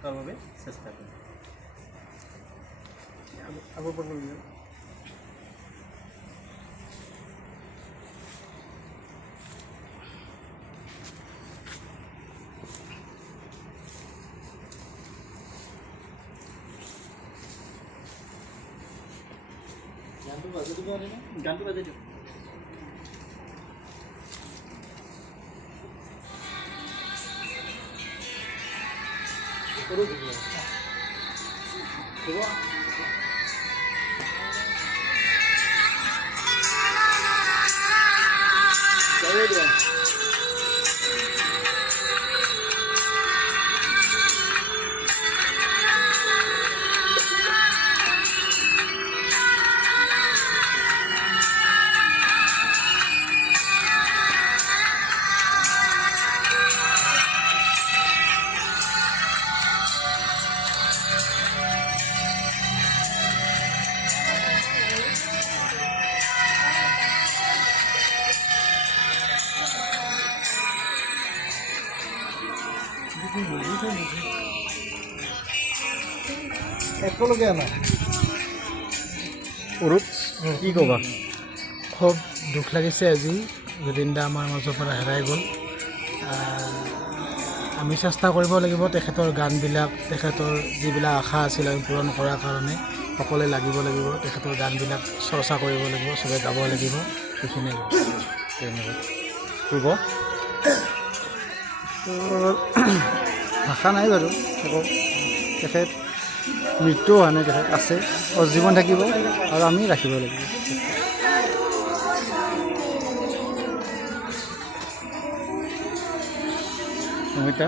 তাৰ বাবে চেষ্টা কৰিম। আগৰ পৰা গানটো বাজাই দিব নে? গানটো বাজাই দিওঁ। একেলগে আনা উৰুত কি ক'বা? খুব দুখ লাগিছে আজি জুবিন দা আমাৰ মাজৰ পৰা হেৰাই গ'ল। আমি চেষ্টা কৰিব লাগিব তেখেতৰ গানবিলাক, তেখেতৰ যিবিলাক আশা আছিল আমি পূৰণ কৰাৰ কাৰণে সকলোৱে লাগিব লাগিব। তেখেতৰ গানবিলাক চৰ্চা কৰিব লাগিব, চবে গাব লাগিব। সেইখিনিয়ে ক'ব ভাষা নাই বাৰু। আকৌ তেখেত মৃত্যু হোৱা নাই, তেখেত আছে, জীৱন থাকিব আৰু আমি ৰাখিব লাগিব। নমিতা